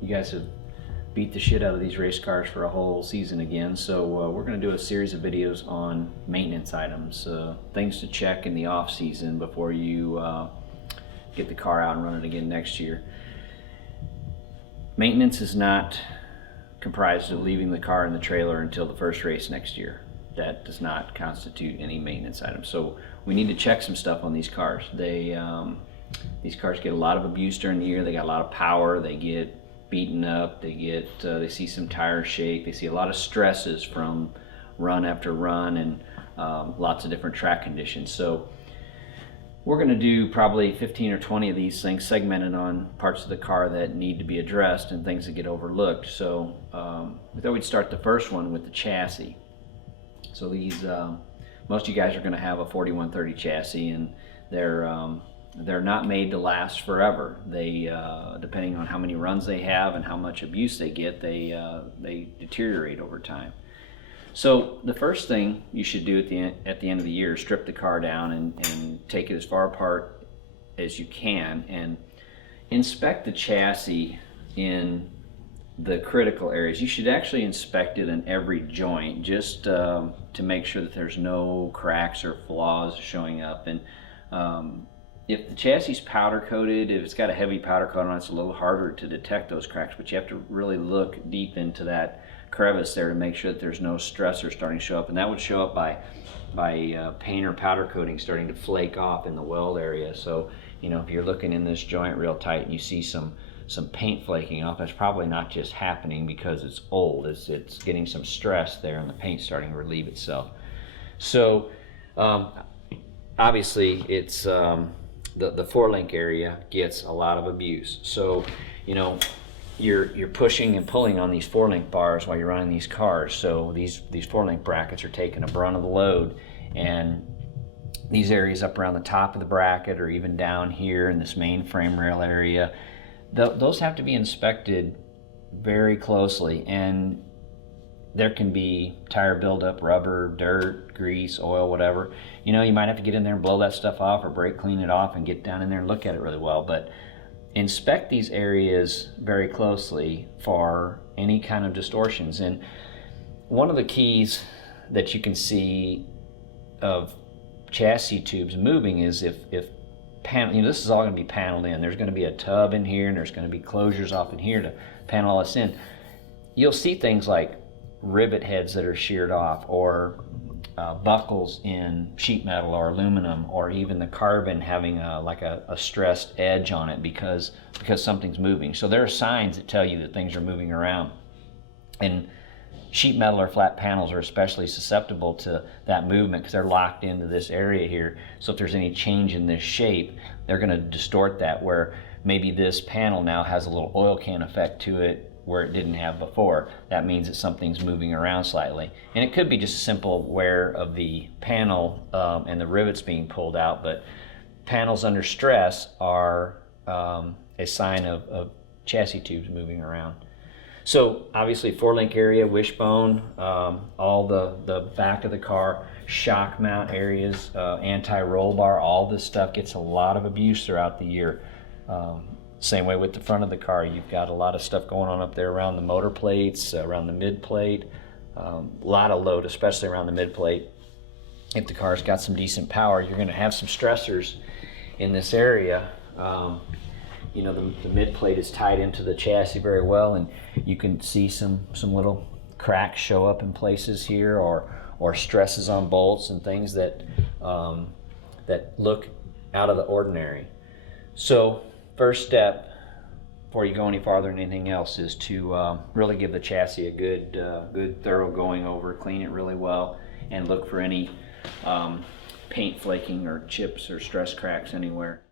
You guys have beat the shit out of these race cars for a whole season again, so we're going to do a series of videos on maintenance items, things to check in the off season before you get the car out and run it again next year. Maintenance is not comprised of leaving the car in the trailer until the first race next year. That does not constitute any maintenance item. So we need to check some stuff on these cars. These cars get a lot of abuse during the year. They got a lot of power. They get beaten up. They see some tire shake. They see a lot of stresses from run after run and lots of different track conditions. So we're going to do probably 15 or 20 of these things segmented on parts of the car that need to be addressed and things that get overlooked. So we thought we'd start the first one with the chassis. So these, most of you guys are going to have a 4130 chassis, and they're not made to last forever. They, depending on how many runs they have and how much abuse they get, they deteriorate over time. So the first thing you should do at the end of the year is strip the car down and take it as far apart as you can and inspect the chassis in the critical areas. You should actually inspect it in every joint just to make sure that there's no cracks or flaws showing up. And if the chassis is powder coated, if it's got a heavy powder coat on it, it's a little harder to detect those cracks, but you have to really look deep into that crevice there to make sure that there's no stressor starting to show up. And that would show up by paint or powder coating starting to flake off in the weld area. So, you know, if you're looking in this joint real tight and you see some paint flaking off, that's probably not just happening because it's old. It's getting some stress there and the paint's starting to relieve itself. So obviously it's the four-link area gets a lot of abuse. So, you know, you're pushing and pulling on these four-link bars while you're running these cars. So these four-link brackets are taking a brunt of the load, and these areas up around the top of the bracket or even down here in this main frame rail area, those have to be inspected very closely. And there can be tire buildup, rubber, dirt, grease, oil, whatever. You know, you might have to get in there and blow that stuff off or brake clean it off and get down in there and look at it really well. But inspect these areas very closely for any kind of distortions. And one of the keys that you can see of chassis tubes moving is if panel, you know, this is all going to be paneled in. There's going to be a tub in here and there's going to be closures off in here to panel all this in. You'll see things like rivet heads that are sheared off, or buckles in sheet metal or aluminum, or even the carbon having like a stressed edge on it because something's moving. So there are signs that tell you that things are moving around. And sheet metal or flat panels are especially susceptible to that movement because they're locked into this area here. So if there's any change in this shape, they're going to distort that, where maybe this panel now has a little oil can effect to it where it didn't have before. That means that something's moving around slightly. And it could be just a simple wear of the panel and the rivets being pulled out, but panels under stress are a sign of chassis tubes moving around. So obviously four-link area, wishbone, all the back of the car, shock mount areas, anti-roll bar, all this stuff gets a lot of abuse throughout the year. Same way with the front of the car. You've got a lot of stuff going on up there around the motor plates, around the mid plate, a lot of load, especially around the mid plate. If the car's got some decent power, you're going to have some stressors in this area. You know, the mid plate is tied into the chassis very well, and you can see some little cracks show up in places here, or stresses on bolts and things that that look out of the ordinary. So first step before you go any farther than anything else is to really give the chassis a good thorough going over, clean it really well, and look for any paint flaking or chips or stress cracks anywhere.